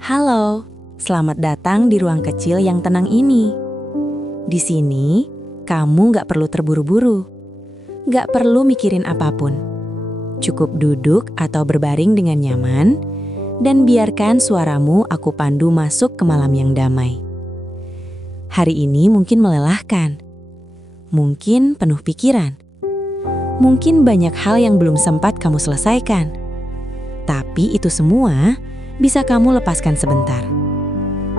Halo, selamat datang di ruang kecil yang tenang ini. Di sini, kamu nggak perlu terburu-buru, nggak perlu mikirin apapun. Cukup duduk atau berbaring dengan nyaman, dan biarkan suaramu aku pandu masuk ke malam yang damai. Hari ini mungkin melelahkan, mungkin penuh pikiran, mungkin banyak hal yang belum sempat kamu selesaikan. Tapi itu semua bisa kamu lepaskan sebentar.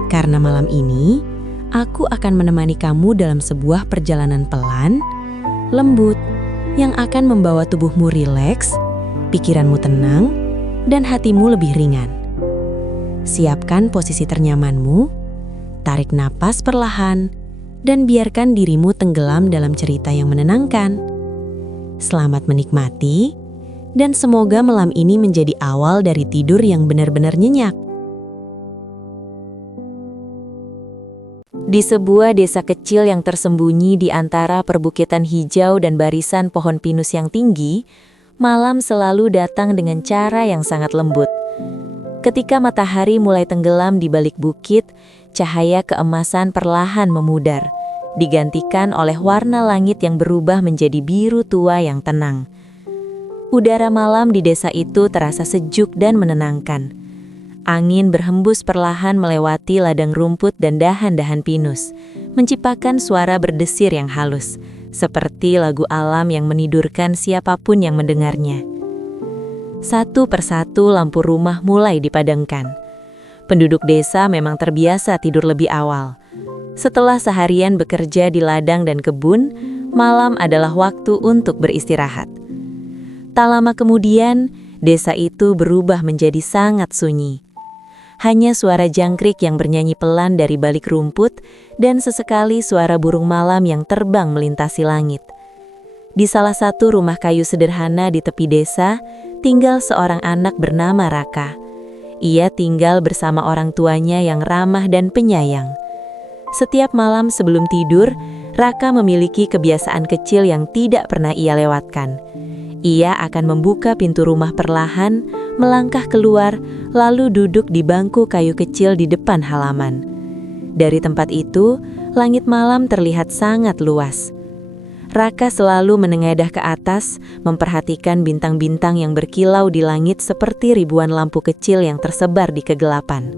Karena malam ini, aku akan menemani kamu dalam sebuah perjalanan pelan, lembut, yang akan membawa tubuhmu rileks, pikiranmu tenang, dan hatimu lebih ringan. Siapkan posisi ternyamanmu, tarik napas perlahan, dan biarkan dirimu tenggelam dalam cerita yang menenangkan. Selamat menikmati, dan semoga malam ini menjadi awal dari tidur yang benar-benar nyenyak. Di sebuah desa kecil yang tersembunyi di antara perbukitan hijau dan barisan pohon pinus yang tinggi, malam selalu datang dengan cara yang sangat lembut. Ketika matahari mulai tenggelam di balik bukit, cahaya keemasan perlahan memudar, digantikan oleh warna langit yang berubah menjadi biru tua yang tenang. Udara malam di desa itu terasa sejuk dan menenangkan. Angin berhembus perlahan melewati ladang rumput dan dahan-dahan pinus, menciptakan suara berdesir yang halus, seperti lagu alam yang menidurkan siapapun yang mendengarnya. Satu persatu lampu rumah mulai dipadamkan. Penduduk desa memang terbiasa tidur lebih awal. Setelah seharian bekerja di ladang dan kebun, malam adalah waktu untuk beristirahat. Tak lama kemudian, desa itu berubah menjadi sangat sunyi. Hanya suara jangkrik yang bernyanyi pelan dari balik rumput dan sesekali suara burung malam yang terbang melintasi langit. Di salah satu rumah kayu sederhana di tepi desa, tinggal seorang anak bernama Raka. Ia tinggal bersama orang tuanya yang ramah dan penyayang. Setiap malam sebelum tidur, Raka memiliki kebiasaan kecil yang tidak pernah ia lewatkan. Ia akan membuka pintu rumah perlahan, melangkah keluar, lalu duduk di bangku kayu kecil di depan halaman. Dari tempat itu, langit malam terlihat sangat luas. Raka selalu menengadah ke atas, memperhatikan bintang-bintang yang berkilau di langit seperti ribuan lampu kecil yang tersebar di kegelapan.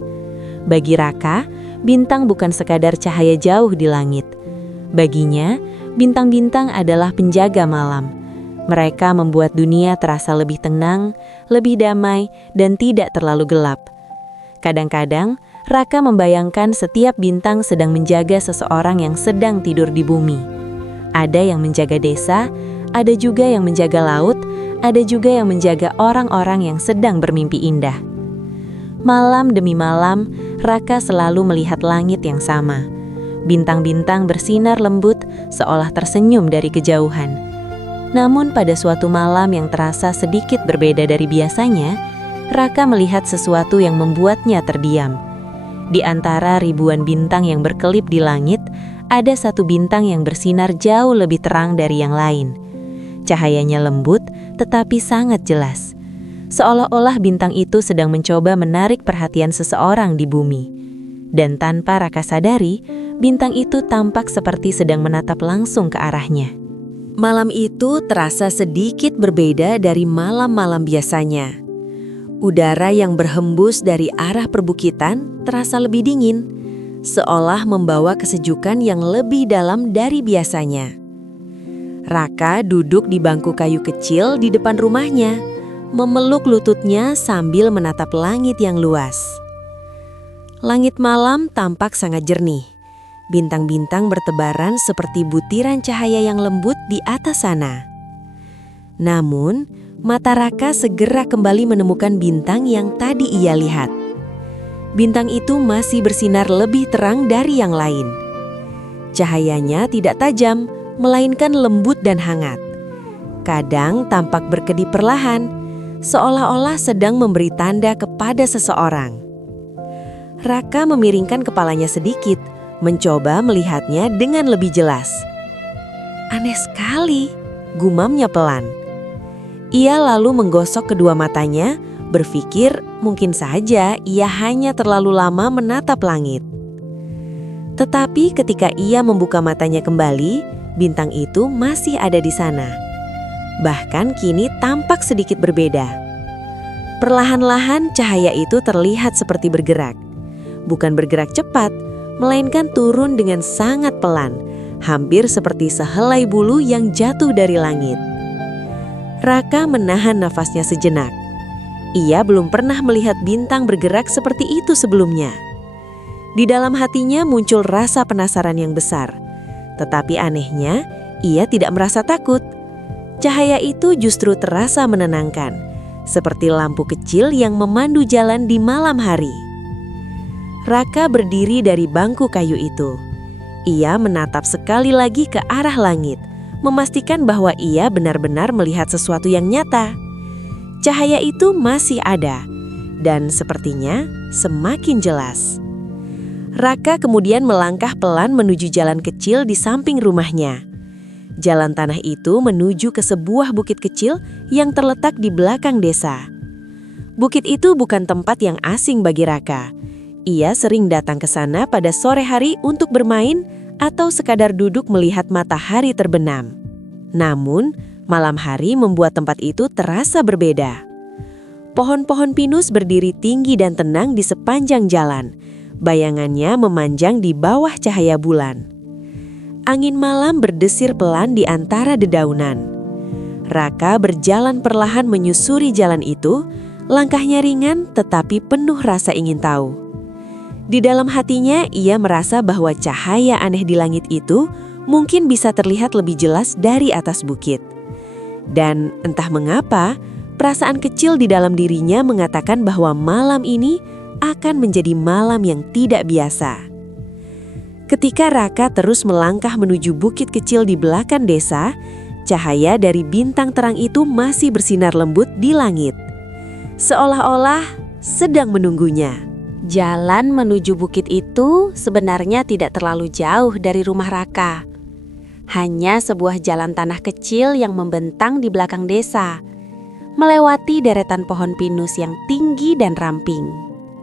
Bagi Raka, bintang bukan sekadar cahaya jauh di langit. Baginya, bintang-bintang adalah penjaga malam. Mereka membuat dunia terasa lebih tenang, lebih damai, dan tidak terlalu gelap. Kadang-kadang, Raka membayangkan setiap bintang sedang menjaga seseorang yang sedang tidur di bumi. Ada yang menjaga desa, ada juga yang menjaga laut, ada juga yang menjaga orang-orang yang sedang bermimpi indah. Malam demi malam, Raka selalu melihat langit yang sama. Bintang-bintang bersinar lembut, seolah tersenyum dari kejauhan. Namun pada suatu malam yang terasa sedikit berbeda dari biasanya, Raka melihat sesuatu yang membuatnya terdiam. Di antara ribuan bintang yang berkelip di langit, ada satu bintang yang bersinar jauh lebih terang dari yang lain. Cahayanya lembut, tetapi sangat jelas. Seolah-olah bintang itu sedang mencoba menarik perhatian seseorang di bumi. Dan tanpa Raka sadari, bintang itu tampak seperti sedang menatap langsung ke arahnya. Malam itu terasa sedikit berbeda dari malam-malam biasanya. Udara yang berhembus dari arah perbukitan terasa lebih dingin, seolah membawa kesejukan yang lebih dalam dari biasanya. Raka duduk di bangku kayu kecil di depan rumahnya, memeluk lututnya sambil menatap langit yang luas. Langit malam tampak sangat jernih. Bintang-bintang bertebaran seperti butiran cahaya yang lembut di atas sana. Namun, mata Raka segera kembali menemukan bintang yang tadi ia lihat. Bintang itu masih bersinar lebih terang dari yang lain. Cahayanya tidak tajam, melainkan lembut dan hangat. Kadang tampak berkedip perlahan, seolah-olah sedang memberi tanda kepada seseorang. Raka memiringkan kepalanya sedikit, mencoba melihatnya dengan lebih jelas. Aneh sekali, gumamnya pelan. Ia lalu menggosok kedua matanya, berpikir mungkin saja ia hanya terlalu lama menatap langit. Tetapi ketika ia membuka matanya kembali, bintang itu masih ada di sana. Bahkan kini tampak sedikit berbeda. Perlahan-lahan cahaya itu terlihat seperti bergerak. Bukan bergerak cepat, melainkan turun dengan sangat pelan, hampir seperti sehelai bulu yang jatuh dari langit. Raka menahan nafasnya sejenak. Ia belum pernah melihat bintang bergerak seperti itu sebelumnya. Di dalam hatinya muncul rasa penasaran yang besar. Tetapi anehnya, ia tidak merasa takut. Cahaya itu justru terasa menenangkan, seperti lampu kecil yang memandu jalan di malam hari. Raka berdiri dari bangku kayu itu. Ia menatap sekali lagi ke arah langit, memastikan bahwa ia benar-benar melihat sesuatu yang nyata. Cahaya itu masih ada, dan sepertinya semakin jelas. Raka kemudian melangkah pelan menuju jalan kecil di samping rumahnya. Jalan tanah itu menuju ke sebuah bukit kecil yang terletak di belakang desa. Bukit itu bukan tempat yang asing bagi Raka. Ia sering datang ke sana pada sore hari untuk bermain atau sekadar duduk melihat matahari terbenam. Namun, malam hari membuat tempat itu terasa berbeda. Pohon-pohon pinus berdiri tinggi dan tenang di sepanjang jalan. Bayangannya memanjang di bawah cahaya bulan. Angin malam berdesir pelan di antara dedaunan. Raka berjalan perlahan menyusuri jalan itu, langkahnya ringan tetapi penuh rasa ingin tahu. Di dalam hatinya ia merasa bahwa cahaya aneh di langit itu mungkin bisa terlihat lebih jelas dari atas bukit. Dan entah mengapa, perasaan kecil di dalam dirinya mengatakan bahwa malam ini akan menjadi malam yang tidak biasa. Ketika Raka terus melangkah menuju bukit kecil di belakang desa, cahaya dari bintang terang itu masih bersinar lembut di langit, seolah-olah sedang menunggunya. Jalan menuju bukit itu sebenarnya tidak terlalu jauh dari rumah Raka. Hanya sebuah jalan tanah kecil yang membentang di belakang desa, melewati deretan pohon pinus yang tinggi dan ramping.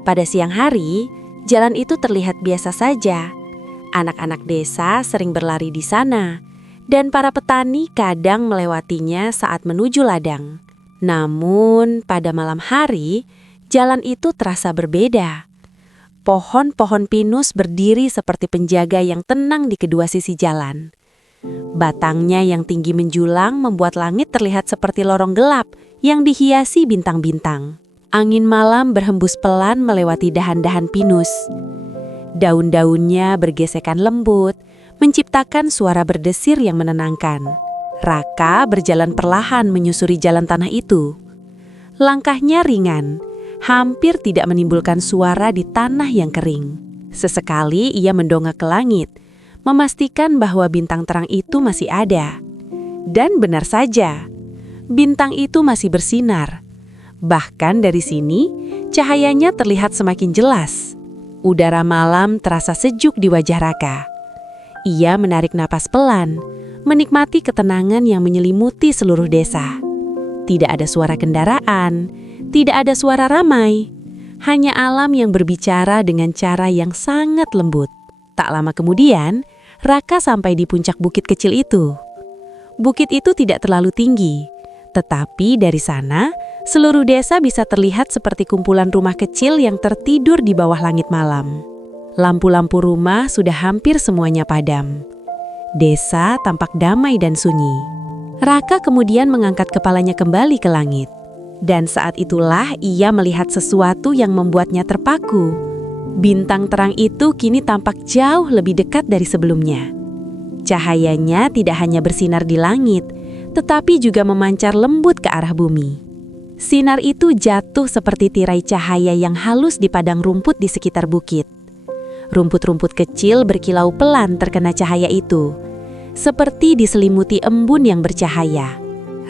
Pada siang hari, jalan itu terlihat biasa saja. Anak-anak desa sering berlari di sana, dan para petani kadang melewatinya saat menuju ladang. Namun, pada malam hari, jalan itu terasa berbeda. Pohon-pohon pinus berdiri seperti penjaga yang tenang di kedua sisi jalan. Batangnya yang tinggi menjulang membuat langit terlihat seperti lorong gelap yang dihiasi bintang-bintang. Angin malam berhembus pelan melewati dahan-dahan pinus. Daun-daunnya bergesekan lembut, menciptakan suara berdesir yang menenangkan. Raka berjalan perlahan menyusuri jalan tanah itu. Langkahnya ringan, hampir tidak menimbulkan suara di tanah yang kering. Sesekali ia mendongak ke langit, memastikan bahwa bintang terang itu masih ada. Dan benar saja, bintang itu masih bersinar. Bahkan dari sini, cahayanya terlihat semakin jelas. Udara malam terasa sejuk di wajah Raka. Ia menarik napas pelan, menikmati ketenangan yang menyelimuti seluruh desa. Tidak ada suara kendaraan, tidak ada suara ramai. Hanya alam yang berbicara dengan cara yang sangat lembut. Tak lama kemudian, Raka sampai di puncak bukit kecil itu. Bukit itu tidak terlalu tinggi, tetapi dari sana, seluruh desa bisa terlihat seperti kumpulan rumah kecil yang tertidur di bawah langit malam. Lampu-lampu rumah sudah hampir semuanya padam. Desa tampak damai dan sunyi. Raka kemudian mengangkat kepalanya kembali ke langit. Dan saat itulah ia melihat sesuatu yang membuatnya terpaku. Bintang terang itu kini tampak jauh lebih dekat dari sebelumnya. Cahayanya tidak hanya bersinar di langit, tetapi juga memancar lembut ke arah bumi. Sinar itu jatuh seperti tirai cahaya yang halus di padang rumput di sekitar bukit. Rumput-rumput kecil berkilau pelan terkena cahaya itu, seperti diselimuti embun yang bercahaya.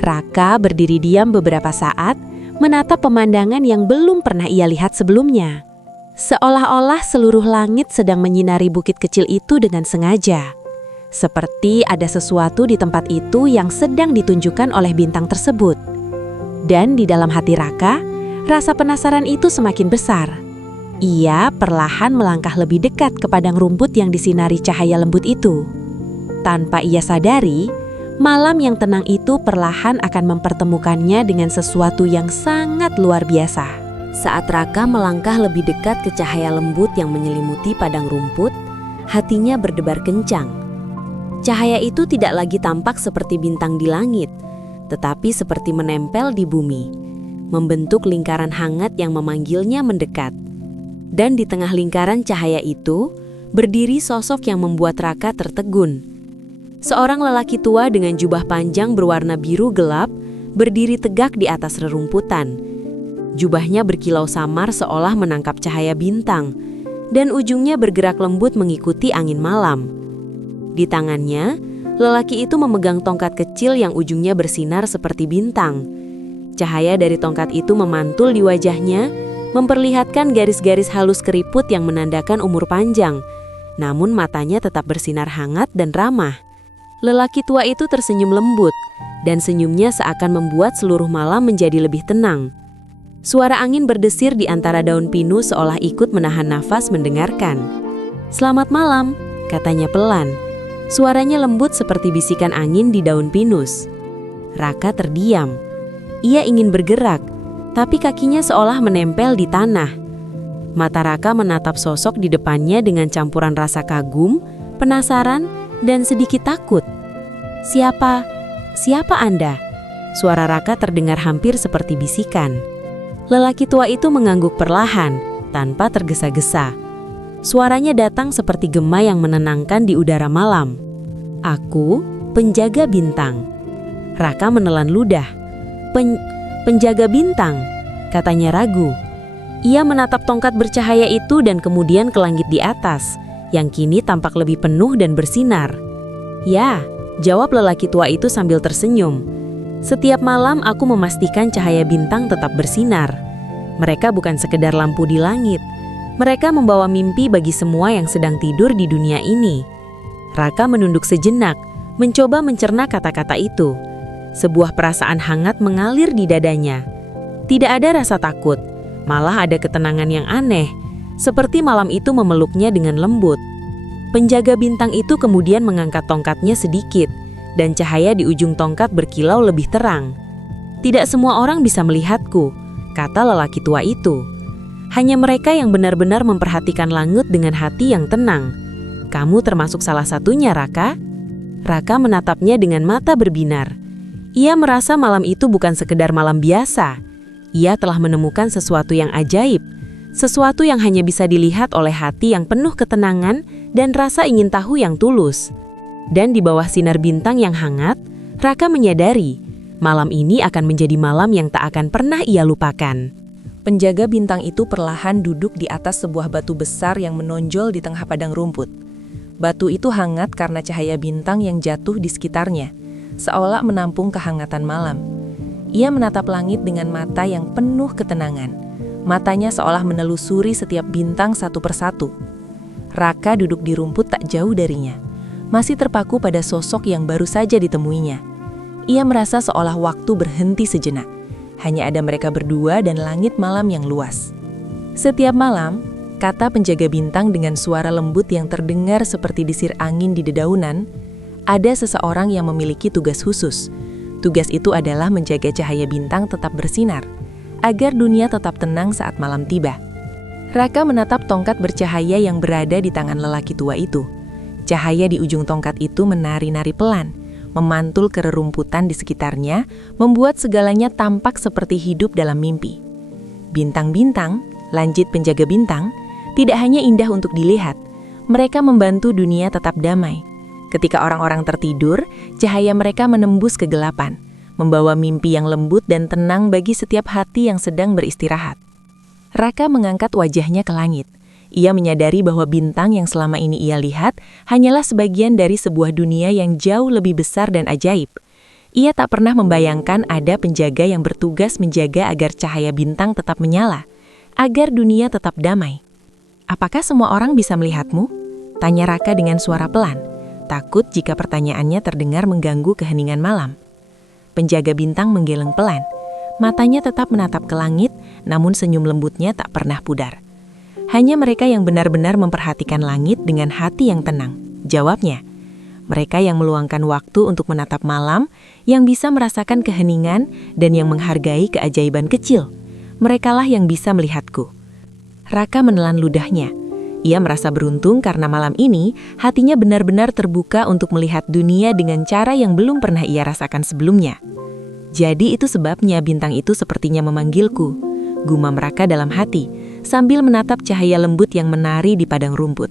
Raka berdiri diam beberapa saat, menatap pemandangan yang belum pernah ia lihat sebelumnya. Seolah-olah seluruh langit sedang menyinari bukit kecil itu dengan sengaja. Seperti ada sesuatu di tempat itu yang sedang ditunjukkan oleh bintang tersebut. Dan di dalam hati Raka Rasa penasaran itu semakin besar. Ia perlahan melangkah lebih dekat ke padang rumput yang disinari cahaya lembut itu. Tanpa ia sadari, malam yang tenang itu perlahan akan mempertemukannya dengan sesuatu yang sangat luar biasa. Saat Raka melangkah lebih dekat ke cahaya lembut yang menyelimuti padang rumput, hatinya berdebar kencang. Cahaya itu tidak lagi tampak seperti bintang di langit, tetapi seperti menempel di bumi, membentuk lingkaran hangat yang memanggilnya mendekat. Dan di tengah lingkaran cahaya itu, berdiri sosok yang membuat Raka tertegun. Seorang lelaki tua dengan jubah panjang berwarna biru gelap, berdiri tegak di atas rerumputan. Jubahnya berkilau samar seolah menangkap cahaya bintang, dan ujungnya bergerak lembut mengikuti angin malam. Di tangannya, lelaki itu memegang tongkat kecil yang ujungnya bersinar seperti bintang. Cahaya dari tongkat itu memantul di wajahnya, memperlihatkan garis-garis halus keriput yang menandakan umur panjang. Namun matanya tetap bersinar hangat dan ramah. Lelaki tua itu tersenyum lembut, dan senyumnya seakan membuat seluruh malam menjadi lebih tenang. Suara angin berdesir di antara daun pinus seolah ikut menahan nafas mendengarkan. "Selamat malam," katanya pelan. Suaranya lembut seperti bisikan angin di daun pinus. Raka terdiam. Ia ingin bergerak, tapi kakinya seolah menempel di tanah. Mata Raka menatap sosok di depannya dengan campuran rasa kagum, penasaran, dan sedikit takut. Siapa Anda?" Suara Raka terdengar hampir seperti bisikan. Lelaki tua itu mengangguk perlahan, tanpa tergesa-gesa. Suaranya datang seperti gema yang menenangkan di udara malam. "Aku, penjaga bintang." Raka menelan ludah. Penjaga bintang," katanya ragu. Ia menatap tongkat bercahaya itu dan kemudian ke langit di atas, yang kini tampak lebih penuh dan bersinar. "Ya," jawab lelaki tua itu sambil tersenyum. "Setiap malam aku memastikan cahaya bintang tetap bersinar. Mereka bukan sekedar lampu di langit. Mereka membawa mimpi bagi semua yang sedang tidur di dunia ini." Raka menunduk sejenak, mencoba mencerna kata-kata itu. Sebuah perasaan hangat mengalir di dadanya. Tidak ada rasa takut, malah ada ketenangan yang aneh, seperti malam itu memeluknya dengan lembut. Penjaga bintang itu kemudian mengangkat tongkatnya sedikit, dan cahaya di ujung tongkat berkilau lebih terang. "Tidak semua orang bisa melihatku," kata lelaki tua itu. "Hanya mereka yang benar-benar memperhatikan langit dengan hati yang tenang. Kamu termasuk salah satunya, Raka." Raka menatapnya dengan mata berbinar. Ia merasa malam itu bukan sekedar malam biasa. Ia telah menemukan sesuatu yang ajaib, sesuatu yang hanya bisa dilihat oleh hati yang penuh ketenangan dan rasa ingin tahu yang tulus. Dan di bawah sinar bintang yang hangat, Raka menyadari malam ini akan menjadi malam yang tak akan pernah ia lupakan. Penjaga bintang itu perlahan duduk di atas sebuah batu besar yang menonjol di tengah padang rumput. Batu itu hangat karena cahaya bintang yang jatuh di sekitarnya, seolah menampung kehangatan malam. Ia menatap langit dengan mata yang penuh ketenangan. Matanya seolah menelusuri setiap bintang satu persatu. Raka duduk di rumput tak jauh darinya, masih terpaku pada sosok yang baru saja ditemuinya. Ia merasa seolah waktu berhenti sejenak. Hanya ada mereka berdua dan langit malam yang luas. "Setiap malam," kata penjaga bintang dengan suara lembut yang terdengar seperti desir angin di dedaunan, "ada seseorang yang memiliki tugas khusus. Tugas itu adalah menjaga cahaya bintang tetap bersinar, agar dunia tetap tenang saat malam tiba." Raka menatap tongkat bercahaya yang berada di tangan lelaki tua itu. Cahaya di ujung tongkat itu menari-nari pelan, memantul ke rerumputan di sekitarnya, membuat segalanya tampak seperti hidup dalam mimpi. "Bintang-bintang," lanjut penjaga bintang, "tidak hanya indah untuk dilihat, mereka membantu dunia tetap damai. Ketika orang-orang tertidur, cahaya mereka menembus kegelapan, membawa mimpi yang lembut dan tenang bagi setiap hati yang sedang beristirahat." Raka mengangkat wajahnya ke langit. Ia menyadari bahwa bintang yang selama ini ia lihat hanyalah sebagian dari sebuah dunia yang jauh lebih besar dan ajaib. Ia tak pernah membayangkan ada penjaga yang bertugas menjaga agar cahaya bintang tetap menyala, agar dunia tetap damai. "Apakah semua orang bisa melihatmu?" tanya Raka dengan suara pelan, takut jika pertanyaannya terdengar mengganggu keheningan malam. Penjaga bintang menggeleng pelan. Matanya tetap menatap ke langit, namun senyum lembutnya tak pernah pudar. Hanya mereka yang benar-benar memperhatikan langit dengan hati yang tenang, jawabnya. Mereka yang meluangkan waktu untuk menatap malam, yang bisa merasakan keheningan, dan yang menghargai keajaiban kecil. Merekalah yang bisa melihatku. Raka menelan ludahnya. Ia merasa beruntung karena malam ini hatinya benar-benar terbuka untuk melihat dunia dengan cara yang belum pernah ia rasakan sebelumnya. Jadi itu sebabnya bintang itu sepertinya memanggilku, gumam Raka dalam hati, sambil menatap cahaya lembut yang menari di padang rumput.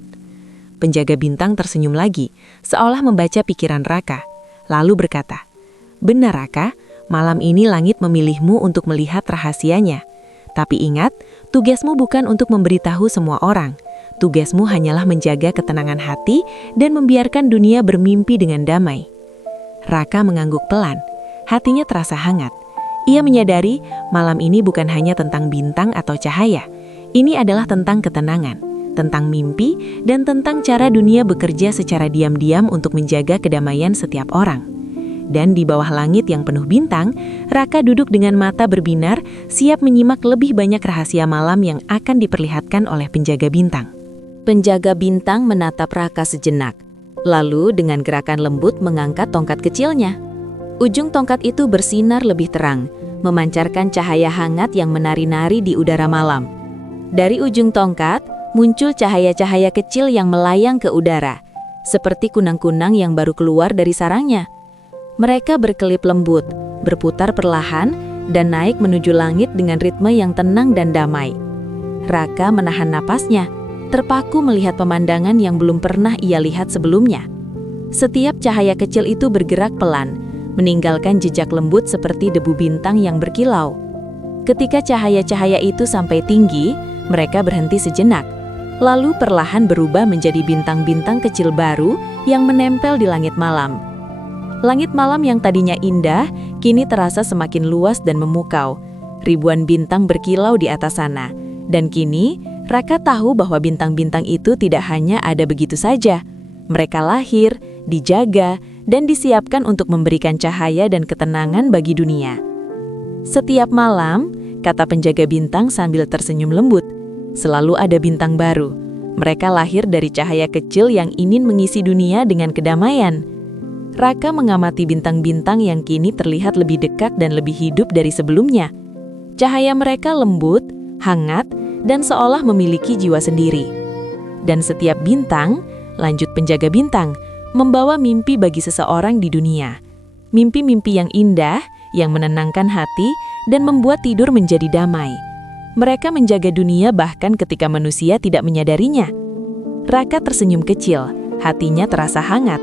Penjaga bintang tersenyum lagi, seolah membaca pikiran Raka, lalu berkata, "Benar Raka, malam ini langit memilihmu untuk melihat rahasianya. Tapi ingat, tugasmu bukan untuk memberitahu semua orang. Tugasmu hanyalah menjaga ketenangan hati dan membiarkan dunia bermimpi dengan damai." Raka mengangguk pelan, hatinya terasa hangat. Ia menyadari malam ini bukan hanya tentang bintang atau cahaya. Ini adalah tentang ketenangan, tentang mimpi, dan tentang cara dunia bekerja secara diam-diam untuk menjaga kedamaian setiap orang. Dan di bawah langit yang penuh bintang, Raka duduk dengan mata berbinar, siap menyimak lebih banyak rahasia malam yang akan diperlihatkan oleh penjaga bintang. Penjaga bintang menatap Raka sejenak, lalu dengan gerakan lembut mengangkat tongkat kecilnya. Ujung tongkat itu bersinar lebih terang, memancarkan cahaya hangat yang menari-nari di udara malam. Dari ujung tongkat, muncul cahaya-cahaya kecil yang melayang ke udara, seperti kunang-kunang yang baru keluar dari sarangnya. Mereka berkelip lembut, berputar perlahan, dan naik menuju langit dengan ritme yang tenang dan damai. Raka menahan napasnya, terpaku melihat pemandangan yang belum pernah ia lihat sebelumnya. Setiap cahaya kecil itu bergerak pelan, meninggalkan jejak lembut seperti debu bintang yang berkilau. Ketika cahaya-cahaya itu sampai tinggi, mereka berhenti sejenak, lalu perlahan berubah menjadi bintang-bintang kecil baru yang menempel di langit malam. Langit malam yang tadinya indah, kini terasa semakin luas dan memukau. Ribuan bintang berkilau di atas sana, dan kini Raka tahu bahwa bintang-bintang itu tidak hanya ada begitu saja. Mereka lahir, dijaga, dan disiapkan untuk memberikan cahaya dan ketenangan bagi dunia. Setiap malam, kata penjaga bintang sambil tersenyum lembut, selalu ada bintang baru. Mereka lahir dari cahaya kecil yang ingin mengisi dunia dengan kedamaian. Raka mengamati bintang-bintang yang kini terlihat lebih dekat dan lebih hidup dari sebelumnya. Cahaya mereka lembut, hangat, dan seolah memiliki jiwa sendiri. Dan setiap bintang, lanjut penjaga bintang, membawa mimpi bagi seseorang di dunia. Mimpi-mimpi yang indah, yang menenangkan hati, dan membuat tidur menjadi damai. Mereka menjaga dunia bahkan ketika manusia tidak menyadarinya. Raka tersenyum kecil, hatinya terasa hangat.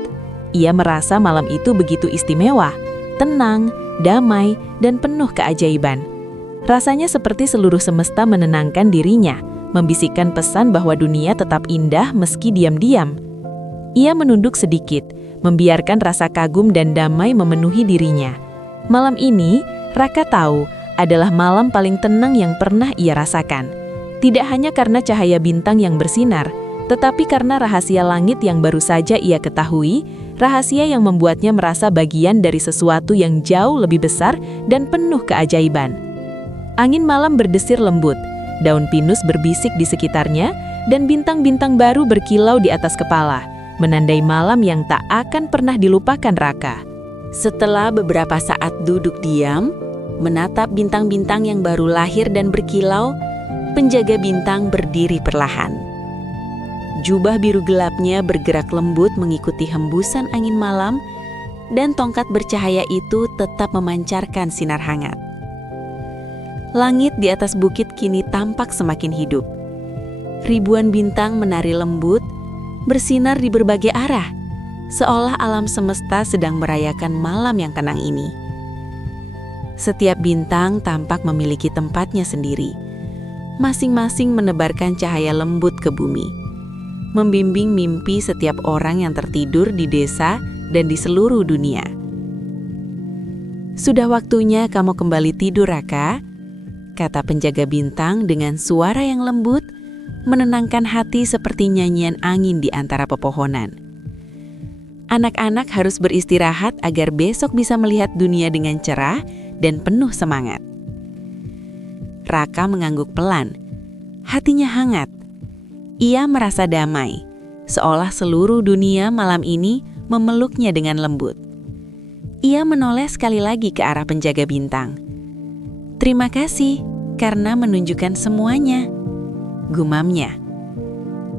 Ia merasa malam itu begitu istimewa, tenang, damai, dan penuh keajaiban. Rasanya seperti seluruh semesta menenangkan dirinya, membisikkan pesan bahwa dunia tetap indah meski diam-diam. Ia menunduk sedikit, membiarkan rasa kagum dan damai memenuhi dirinya. Malam ini, Raka tahu adalah malam paling tenang yang pernah ia rasakan. Tidak hanya karena cahaya bintang yang bersinar, tetapi karena rahasia langit yang baru saja ia ketahui, rahasia yang membuatnya merasa bagian dari sesuatu yang jauh lebih besar dan penuh keajaiban. Angin malam berdesir lembut, daun pinus berbisik di sekitarnya, dan bintang-bintang baru berkilau di atas kepala, menandai malam yang tak akan pernah dilupakan Raka. Setelah beberapa saat duduk diam, menatap bintang-bintang yang baru lahir dan berkilau, penjaga bintang berdiri perlahan. Jubah biru gelapnya bergerak lembut mengikuti hembusan angin malam, dan tongkat bercahaya itu tetap memancarkan sinar hangat. Langit di atas bukit kini tampak semakin hidup. Ribuan bintang menari lembut, bersinar di berbagai arah, seolah alam semesta sedang merayakan malam yang tenang ini. Setiap bintang tampak memiliki tempatnya sendiri, masing-masing menebarkan cahaya lembut ke bumi, membimbing mimpi setiap orang yang tertidur di desa dan di seluruh dunia. "Sudah waktunya kamu kembali tidur, Raka," kata penjaga bintang dengan suara yang lembut, menenangkan hati seperti nyanyian angin di antara pepohonan. "Anak-anak harus beristirahat agar besok bisa melihat dunia dengan cerah dan penuh semangat." Raka mengangguk pelan. Hatinya hangat. Ia merasa damai, seolah seluruh dunia malam ini memeluknya dengan lembut. Ia menoleh sekali lagi ke arah penjaga bintang. "Terima kasih karena menunjukkan semuanya," gumamnya.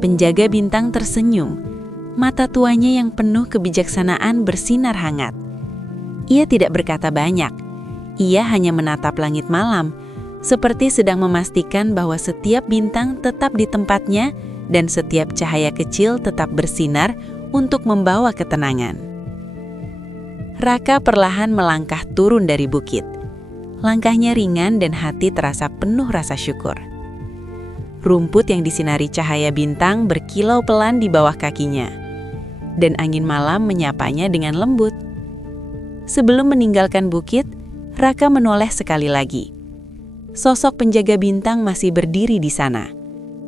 Penjaga bintang tersenyum, mata tuanya yang penuh kebijaksanaan bersinar hangat. Ia tidak berkata banyak, ia hanya menatap langit malam, seperti sedang memastikan bahwa setiap bintang tetap di tempatnya dan setiap cahaya kecil tetap bersinar untuk membawa ketenangan. Raka perlahan melangkah turun dari bukit. Langkahnya ringan dan hati terasa penuh rasa syukur. Rumput yang disinari cahaya bintang berkilau pelan di bawah kakinya, dan angin malam menyapanya dengan lembut. Sebelum meninggalkan bukit, Raka menoleh sekali lagi. Sosok penjaga bintang masih berdiri di sana,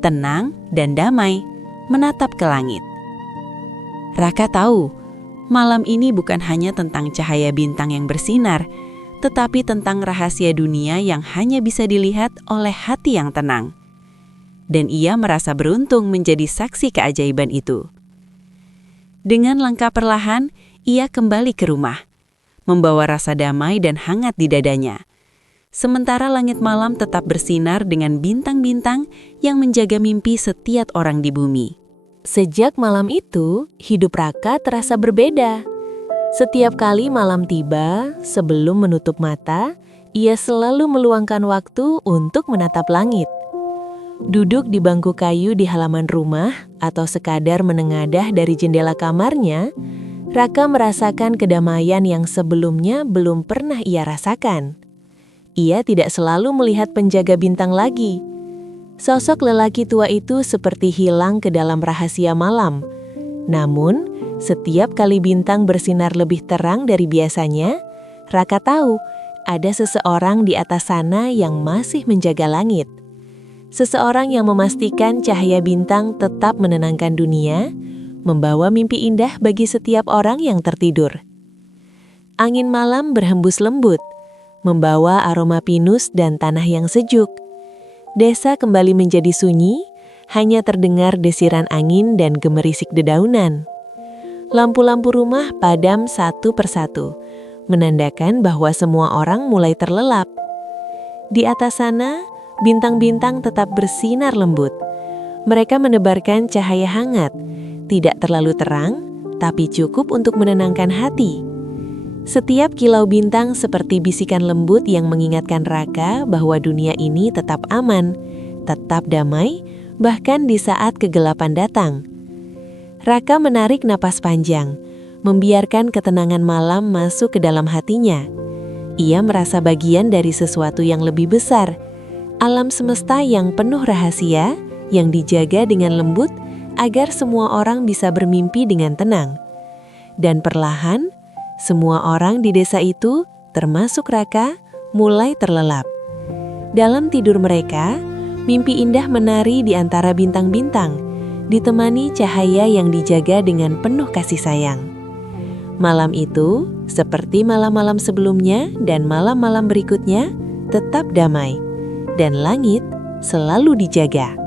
tenang dan damai, menatap ke langit. Raka tahu, malam ini bukan hanya tentang cahaya bintang yang bersinar, tetapi tentang rahasia dunia yang hanya bisa dilihat oleh hati yang tenang. Dan ia merasa beruntung menjadi saksi keajaiban itu. Dengan langkah perlahan, ia kembali ke rumah, membawa rasa damai dan hangat di dadanya. Sementara langit malam tetap bersinar dengan bintang-bintang yang menjaga mimpi setiap orang di bumi. Sejak malam itu, hidup Raka terasa berbeda. Setiap kali malam tiba, sebelum menutup mata, ia selalu meluangkan waktu untuk menatap langit. Duduk di bangku kayu di halaman rumah atau sekadar menengadah dari jendela kamarnya, Raka merasakan kedamaian yang sebelumnya belum pernah ia rasakan. Ia tidak selalu melihat penjaga bintang lagi. Sosok lelaki tua itu seperti hilang ke dalam rahasia malam. Namun, setiap kali bintang bersinar lebih terang dari biasanya, Raka tahu ada seseorang di atas sana yang masih menjaga langit. Seseorang yang memastikan cahaya bintang tetap menenangkan dunia, membawa mimpi indah bagi setiap orang yang tertidur. Angin malam berhembus lembut, membawa aroma pinus dan tanah yang sejuk. Desa kembali menjadi sunyi, hanya terdengar desiran angin dan gemerisik dedaunan. Lampu-lampu rumah padam satu persatu, menandakan bahwa semua orang mulai terlelap. Di atas sana, bintang-bintang tetap bersinar lembut. Mereka menebarkan cahaya hangat, tidak terlalu terang, tapi cukup untuk menenangkan hati. Setiap kilau bintang seperti bisikan lembut yang mengingatkan Raka bahwa dunia ini tetap aman, tetap damai, bahkan di saat kegelapan datang. Raka menarik napas panjang, membiarkan ketenangan malam masuk ke dalam hatinya. Ia merasa bagian dari sesuatu yang lebih besar, alam semesta yang penuh rahasia, yang dijaga dengan lembut agar semua orang bisa bermimpi dengan tenang. Dan perlahan, semua orang di desa itu, termasuk Raka, mulai terlelap. Dalam tidur mereka, mimpi indah menari di antara bintang-bintang, ditemani cahaya yang dijaga dengan penuh kasih sayang. Malam itu, seperti malam-malam sebelumnya dan malam-malam berikutnya, tetap damai, dan langit selalu dijaga.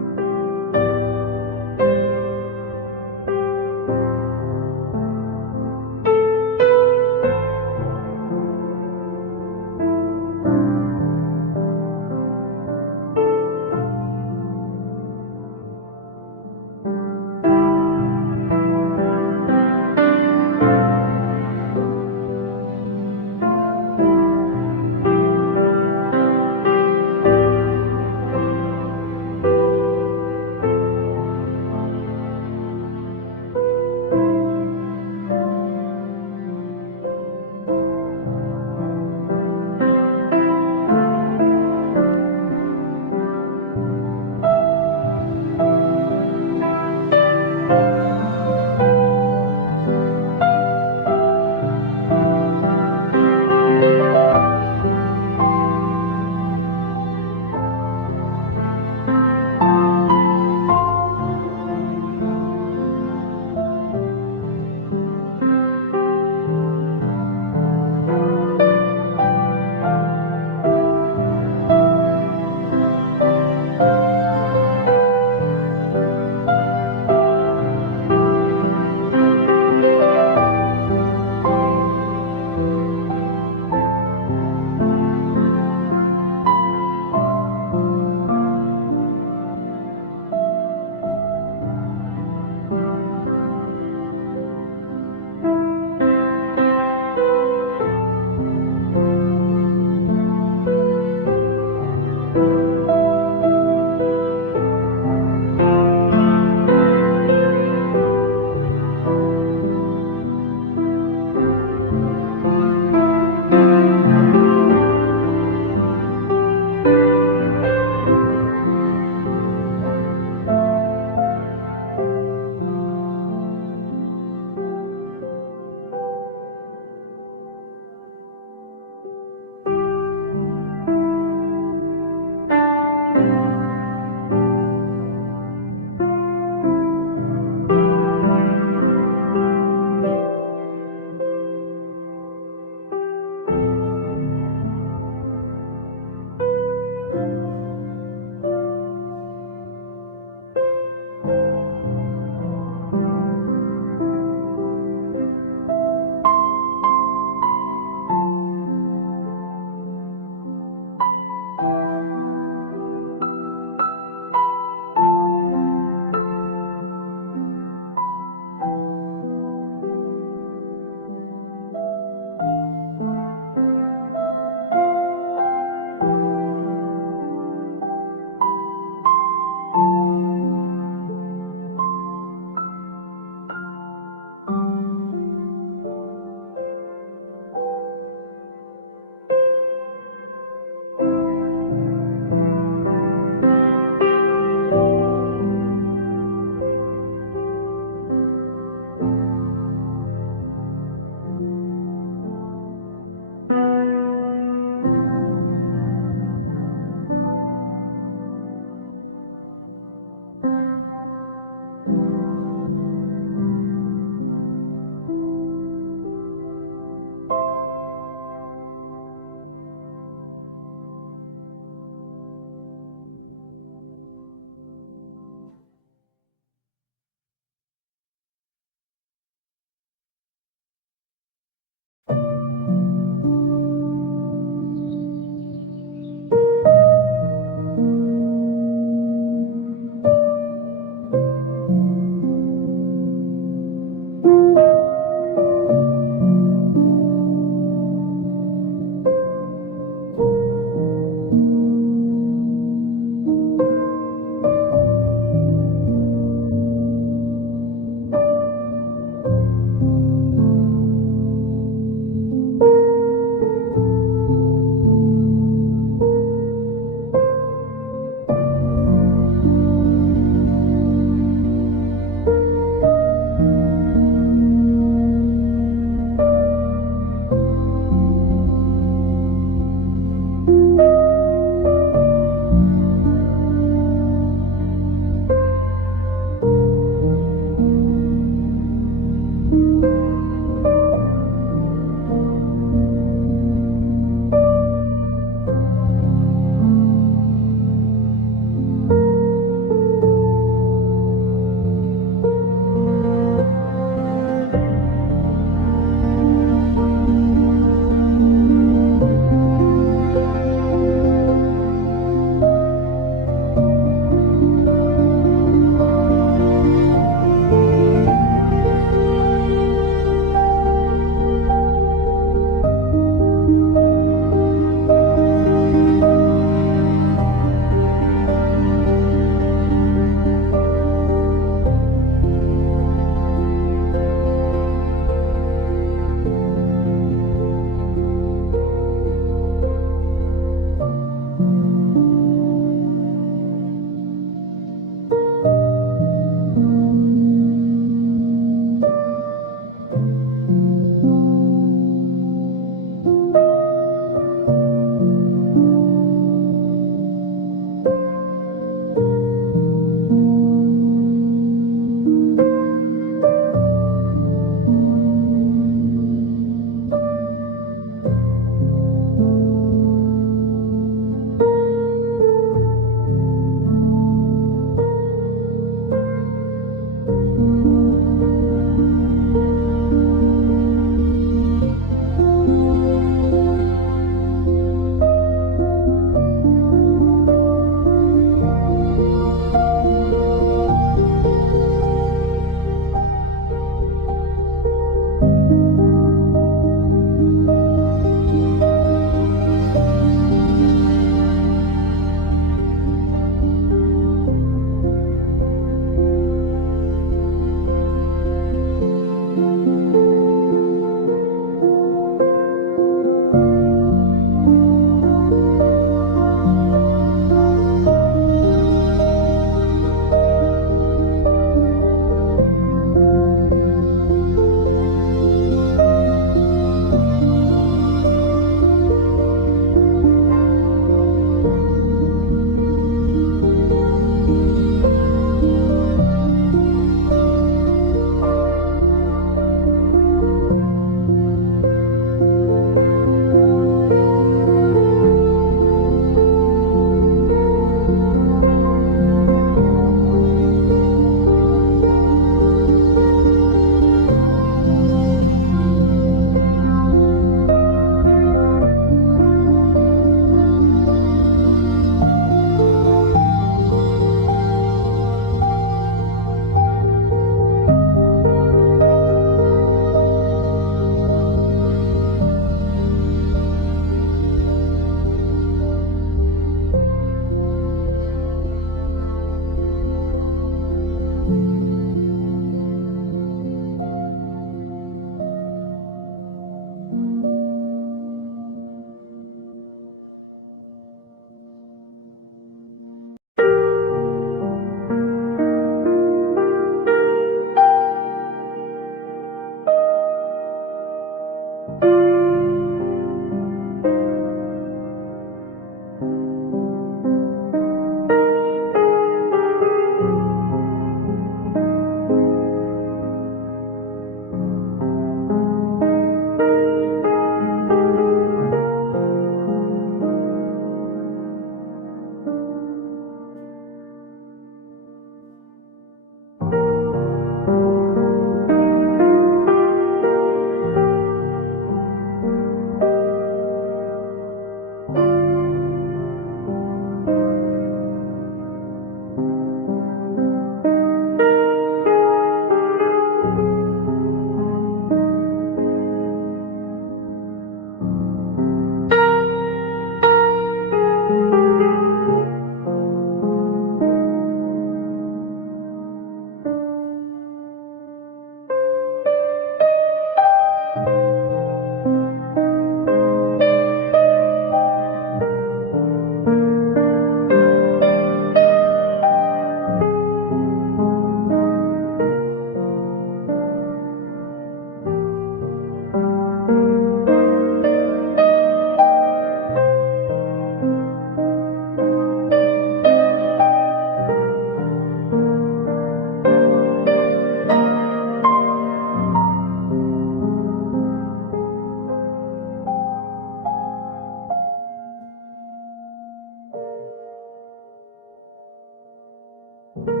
Thank